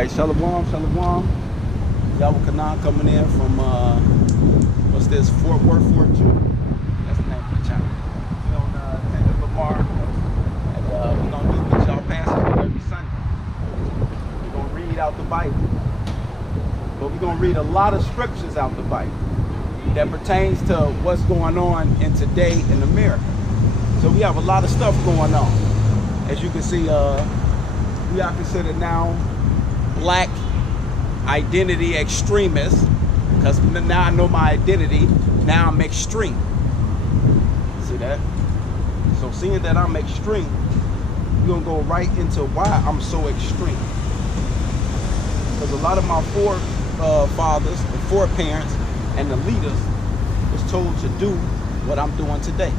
right, Shalom, Shalom. Yahweh Kanan coming in from, what's this, Fort Worth, Fort Jew. That's the name of the channel. We on St. Lamar. And we're going to do what y'all passes every Sunday. We're going to read out the Bible. But we're going to read a lot of scriptures out the Bible that pertains to what's going on in today in America. So we have a lot of stuff going on. As you can see, we are considered now black identity extremists, because now I know my identity, now I'm extreme. See that? So seeing that I'm extreme, we're gonna go right into why I'm so extreme. Because a lot of my forefathers, the foreparents, and the leaders was told to do what I'm doing today.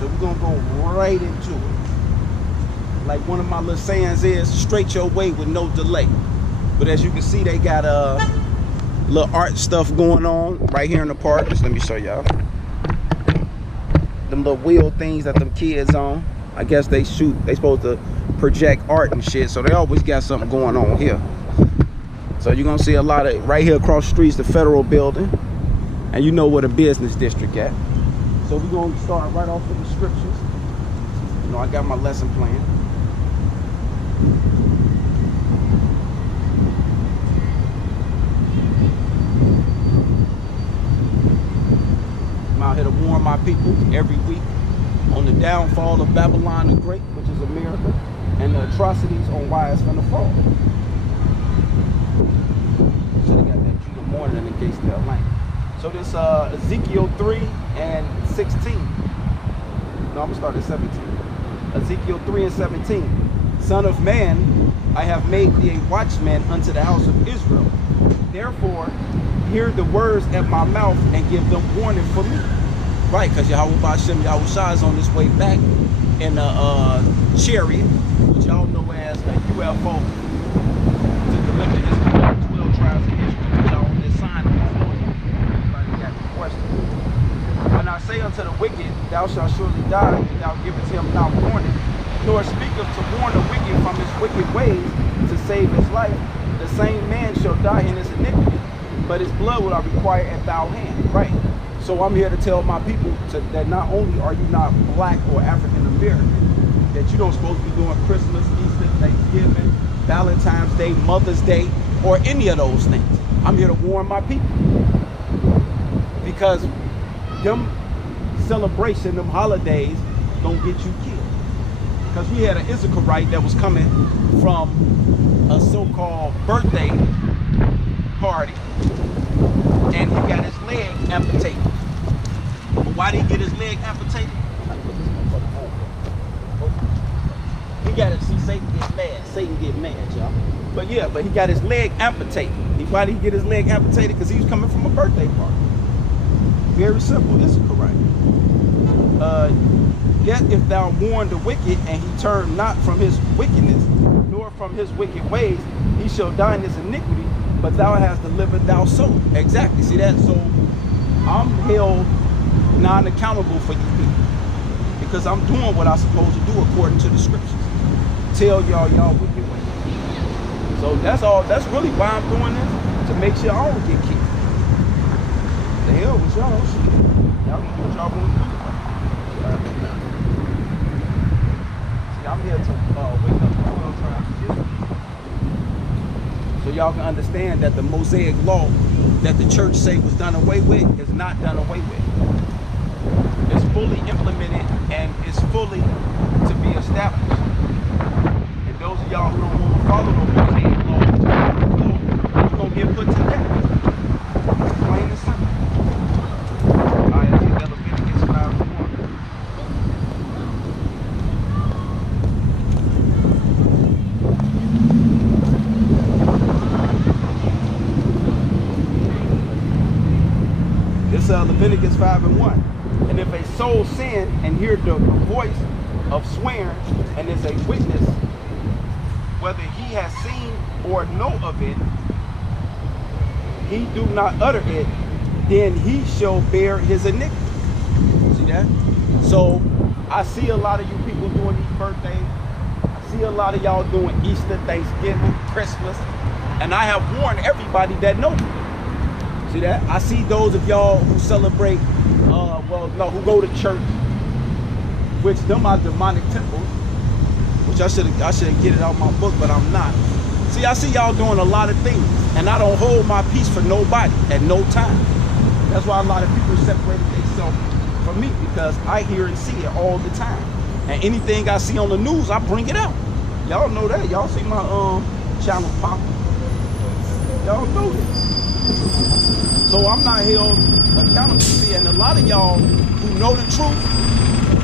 So we're gonna go right into it. Like one of my little sayings is, straight your way with no delay. But as you can see, they got little art stuff going on right here in the park. Just let me show y'all. Them little wheel things that them kids on. I guess they supposed to project art and shit. So they always got something going on here. So you're gonna see a lot of, right here across the street is the federal building. And you know where the business district at. So we're gonna start right off with the scriptures. You know, I got my lesson plan. I'm out here to warn my people every week on the downfall of Babylon the Great, which is America, and the atrocities on why it's gonna fall. Should have got that Judah morning in case they're lame. So this Ezekiel 3 and 16. No, I'm gonna start at 17. Ezekiel 3 and 17. Son of man, I have made thee a watchman unto the house of Israel. Therefore, hear the words at my mouth and give them warning for me. Right, because Yahweh Ba'Shem Yahushua is on his way back in a chariot, which y'all know as a UFO, to deliver his 12 tribes of Israel, which y'all on this sign before you. Everybody got the question. When I say unto the wicked, thou shalt surely die, and thou givest him not warning, nor speaketh to warn the wicked from his wicked ways to save his life, the same man shall die in his iniquity, but his blood will I require at thou hand. Right. So I'm here to tell my people that not only are you not black or African American, that you don't supposed to be doing Christmas, Easter, Thanksgiving, Valentine's Day, Mother's Day, or any of those things. I'm here to warn my people. Because them celebration, them holidays, don't get you killed. Because we had an Issacharite that was coming from a so-called birthday party, and he got his leg amputated. But why did he get his leg amputated? He got it. See, Satan get mad. Satan get mad, y'all. But yeah, but he got his leg amputated. Why did he get his leg amputated? Because he was coming from a birthday party. Very simple. Issacharite. Yet if thou warn the wicked, and he turn not from his wickedness, nor from his wicked ways, he shall die in his iniquity, but thou hast delivered thy soul. Exactly. See that? So I'm held non-accountable for you people, because I'm doing what I'm supposed to do according to the scriptures. Tell y'all wicked ways. So that's all. That's really why I'm doing this, to make sure I don't get killed. The hell with y'all. Y'all can do what y'all want to do. I'm here to wake up the 12 tribes of Israel. So y'all can understand that the Mosaic law that the church say was done away with is not done away with. It's fully implemented and it's fully to be established. And those of y'all who don't want to follow the Mosaic law, you're going to get put to death. Plain and simple. All right, let's get Leviticus 5:1. Leviticus 5:1. And if a soul sin and hear the voice of swearing and is a witness, whether he has seen or know of it, he do not utter it, then he shall bear his iniquity. See that? So I see a lot of you people doing these birthdays. I see a lot of y'all doing Easter, Thanksgiving, Christmas, and I have warned everybody that know me. See that? I see those of y'all who celebrate, who go to church, which them are demonic temples, which I should get it out of my book, but I'm not. See, I see y'all doing a lot of things, and I don't hold my peace for nobody at no time. That's why a lot of people separated themselves from me, because I hear and see it all the time. And anything I see on the news, I bring it out. Y'all know that. Y'all see my channel pop. Y'all know this. So I'm not held accountable. See, and a lot of y'all who know the truth,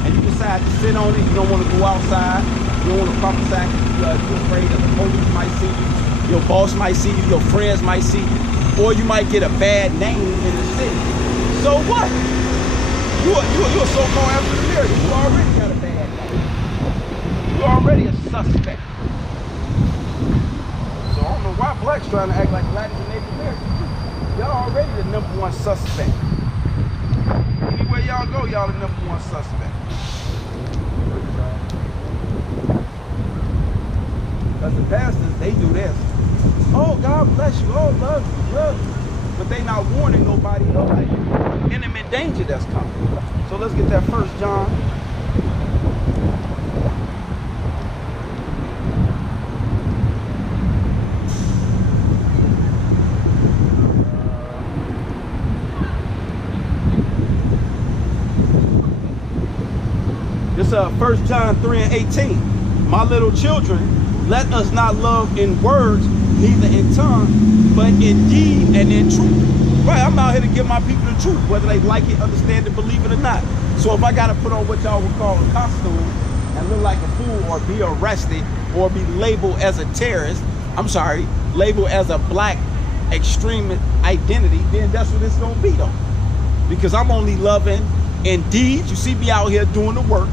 and you decide to sit on it, you don't want to go outside, you don't want to prophesy, you're afraid that the police might see you, your boss might see you, your friends might see you, or you might get a bad name in the city. So what? You're so far after the mirror. You already got a bad name. You're already a suspect. So I don't know why blacks trying to act like blacks and Native Americans. Y'all already the #1 suspect. Anywhere y'all go, y'all the #1 suspect. Because the pastors, they do this. Oh, God bless you. Oh, love you. But they not warning nobody of like imminent danger that's coming. So let's get that 1 John. This 1 John 3:18. My little children, let us not love in words, neither in tongue, but in deed and in truth. Right, I'm out here to give my people the truth, whether they like it, understand it, believe it or not. So if I got to put on what y'all would call a costume and look like a fool or be arrested or be labeled as a terrorist, labeled as a black extremist identity, then that's what it's going to be though. Because I'm only loving in deeds. You see me out here doing the work,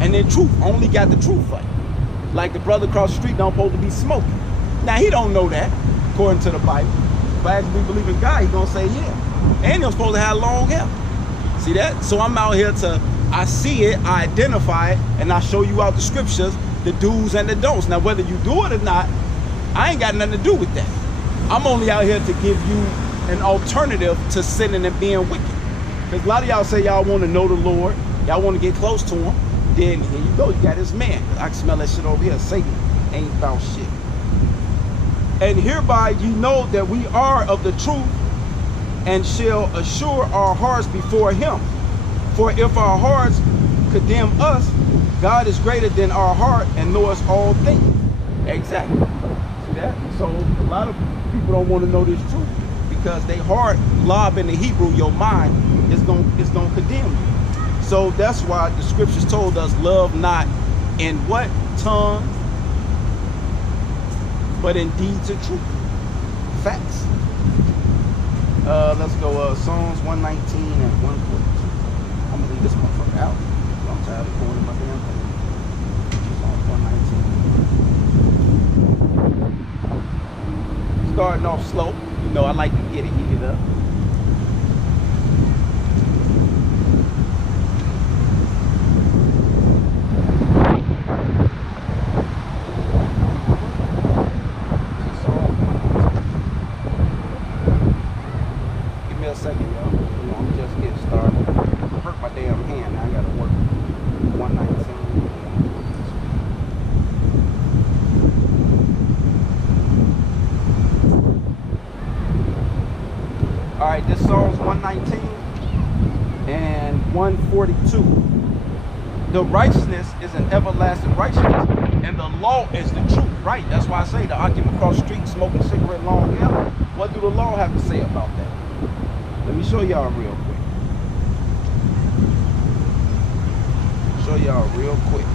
and in truth, I only got the truth for you. Like the brother across the street don't supposed to be smoking. Now he don't know that, according to the Bible. If I actually believe in God, he gonna say yeah. And you're supposed to have long hair. See that? So I'm out here I see it, I identify it, and I show you out the scriptures, the do's and the don'ts. Now whether you do it or not, I ain't got nothing to do with that. I'm only out here to give you an alternative to sinning and being wicked. Because a lot of y'all say y'all want to know the Lord, y'all want to get close to him. Then here you go, you got this man. I can smell that shit over here. Satan ain't about shit. And hereby you know that we are of the truth, and shall assure our hearts before him. For if our hearts condemn us, God is greater than our heart and knows all things. Exactly. See that? So a lot of people don't want to know this truth because they heart, lob in the Hebrew, your mind is gonna condemn you. So that's why the scriptures told us, love not in what? Tongue, but in deeds of truth. Facts. Let's go Psalms 119 and 142. I'm gonna leave this motherfucker out. I'm tired of going in my damn thing. Psalms 119. Starting off slow. You know I like to get it heated up. Alright, this Psalms 119 and 142. The righteousness is an everlasting righteousness, and the law is the truth. Right, that's why I say the argument across the street, smoking cigarette, long hair. What do the law have to say about that? Let me show y'all real quick.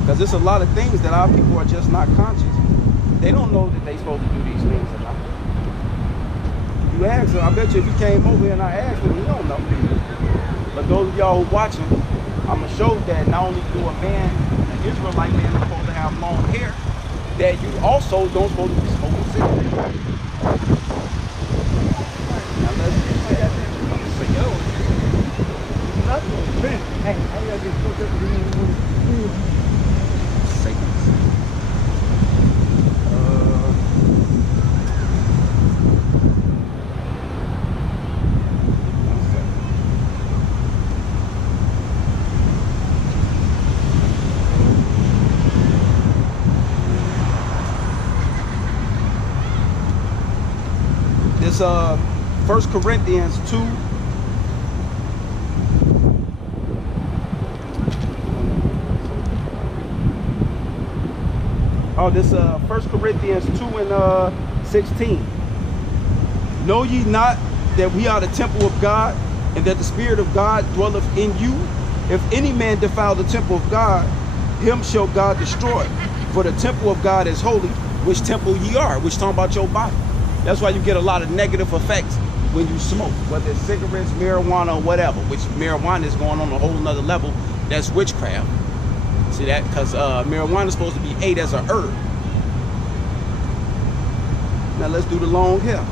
Because there's a lot of things that our people are just not conscious. They don't know that they're supposed to do these things or not. You ask him, I bet you if you came over here and I asked him, he don't know. But those of y'all who watching, I'm going to show that not only do a man, an Israelite man, is supposed to have long hair, that you also don't supposed to be smoking cigarettes. Now let's get that. I'm going to say, yo, nothing. Hey, I got to get Satan. This 1 Corinthians 2. Oh, this 1 Corinthians 2 and 16. Know ye not that we are the temple of God, and that the Spirit of God dwelleth in you? If any man defile the temple of God, him shall God destroy. For the temple of God is holy, which temple ye are, which talking about your body. That's why you get a lot of negative effects when you smoke, whether it's cigarettes, marijuana, or whatever, which marijuana is going on a whole nother level. That's witchcraft. See that? Because marijuana is supposed to be ate as a herb. Now let's do the long hair.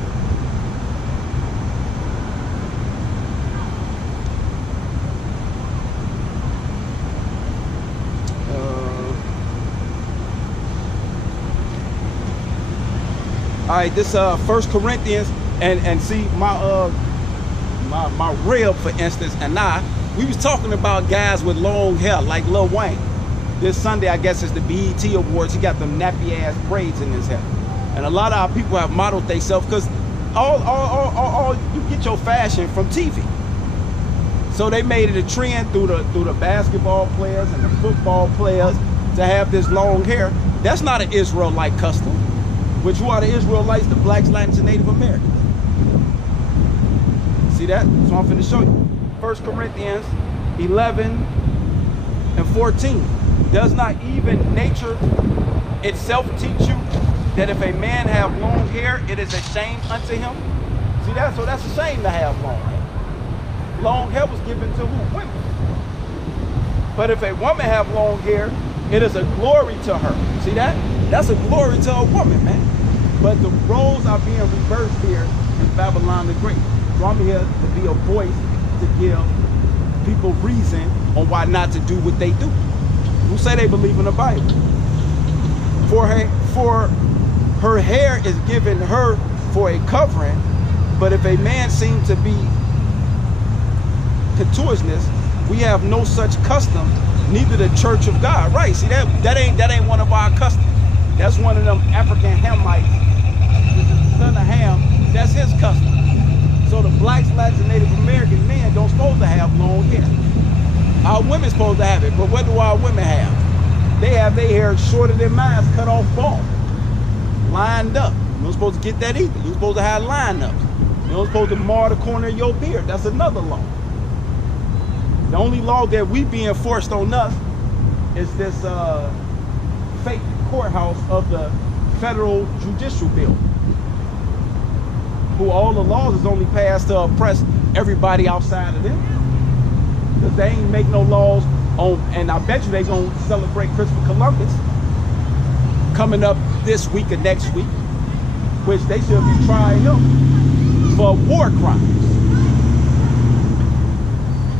All right, this 1 Corinthians, and see my rib, for instance, and we was talking about guys with long hair like Lil Wayne. This Sunday, I guess, is the BET Awards. He got them nappy ass braids in his hair, and a lot of our people have modeled themselves because all you get your fashion from TV. So they made it a trend through the basketball players and the football players to have this long hair. That's not an Israelite custom. Which who are the Israelites? The blacks, Latins, and Native Americans. See that? So I'm finna show you. 1 Corinthians 11 and 14. Does not even nature itself teach you that if a man have long hair, it is a shame unto him? See that? So that's a shame to have long hair. Long hair was given to who? Women. But if a woman have long hair, it is a glory to her. See that? That's a glory to a woman, man. But the roles are being reversed here in Babylon the Great. So I'm here to be a voice to give people reason on why not to do what they do. Who say they believe in the Bible? For her hair is given her for a covering, but if a man seems to be contentiousness, we have no such custom, neither the church of God. Right? See that ain't one of our customs. That's one of them African Hamites, the son of Ham. That's his custom. So the blacks, Latins, and Native American men don't supposed to have long hair. Our women supposed to have it, but what do our women have? They have their hair shorter than mine, cut off bald, lined up. You're not supposed to get that either. You're supposed to have lineups. You're not supposed to mar the corner of your beard. That's another law. The only law that we be enforced on us is this fake courthouse of the federal judicial bill, who all the laws is only passed to oppress everybody outside of them, because they ain't make no laws on. And I bet you they gonna celebrate Christopher Columbus coming up this week or next week, which they should be trying him for war crimes.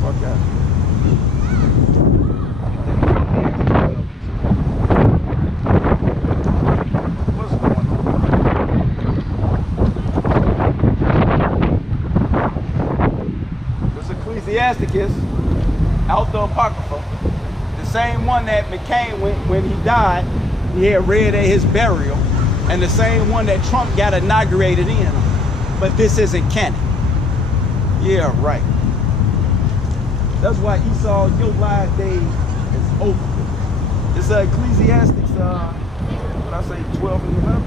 Fuck that. Ecclesiasticus, out the Apocrypha, the same one that McCain, when he died, he had read at his burial, and the same one that Trump got inaugurated in. But this isn't canon. Yeah, right. That's why Esau, your live day is over. It's Ecclesiastes, what I say, 12 and 11.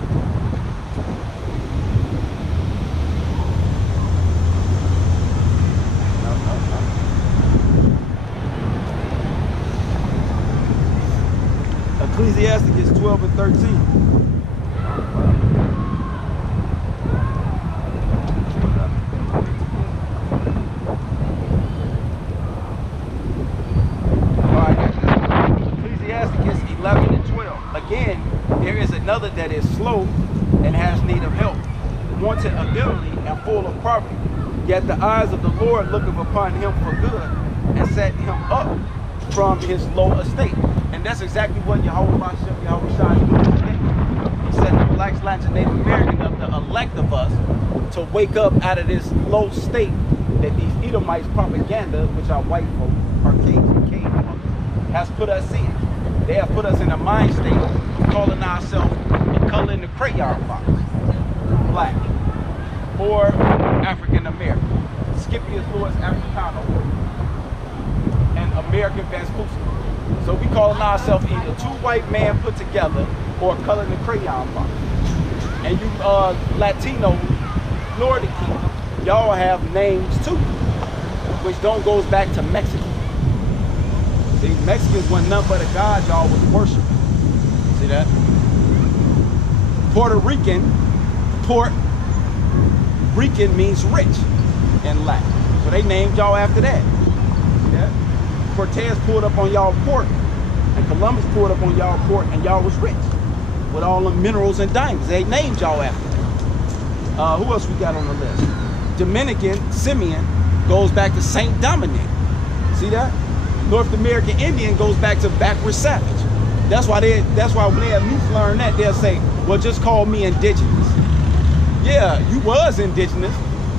Ecclesiastes 12 and 13. Ecclesiastes 11 and 12. Again, there is another that is slow and has need of help, wanted ability and full of poverty. Yet the eyes of the Lord looketh upon him for good, and set him up from his low estate. And that's exactly what Yahweh Shai is doing today. He set the blacks, Latins, and Native Americans up, the elect of us, to wake up out of this low state that these Edomites propaganda, which are white folk, our kings and kings, has put us in. They have put us in a mind state of calling ourselves a color in the crayon box. Black, or African American. Scipius Louis Africano and American Vespucci. So we calling ourselves either two white men put together or color in the crayon box. And you Latino, Nordic kingdom, y'all have names too, which goes back to Mexico. See, Mexicans wasn't nothing but a god y'all was worshiping. See that? Puerto Rican means rich in Latin. So they named y'all after that. See that? Cortez pulled up on y'all port, and Columbus pulled up on y'all port, and y'all was rich with all the minerals and diamonds. They named y'all after that. Who else we got on the list? Dominican, Simeon, goes back to Saint Dominic. See that? North American Indian goes back to backward savage. That's why when they at least learn that, they'll say, well, just call me indigenous. Yeah, you was indigenous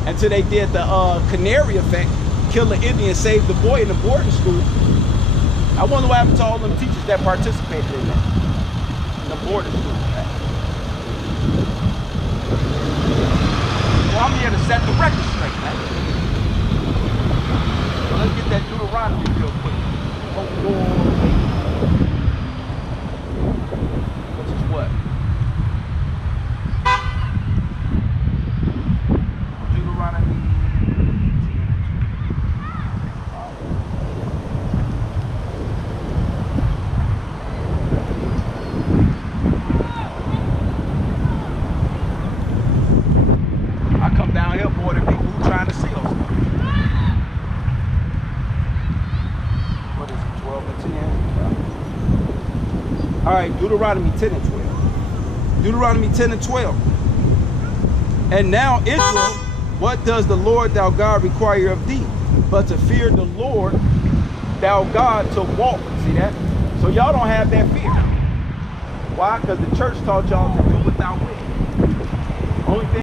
until they did the canary effect, kill the Indian, save the boy in the boarding school. I wonder what happened to all them teachers that participated in that, in the boarding school. Well, I'm here to set the record straight, man. So let's get that Deuteronomy real quick. Which is what? Deuteronomy 10. I come down here more than people who trying to sell stuff. What is it, 12 and 10? All right, Deuteronomy 10 and 12. Deuteronomy 10 and 12. And now, Israel, what does the Lord thou God require of thee, but to fear the Lord thou God, to walk? See that? So y'all don't have that fear. Why? Because the church taught y'all to do without will. Only thing